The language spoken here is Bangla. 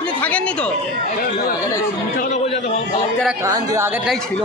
আপনি থাকেননি তো? যারা কান আগেরটাই ছিল।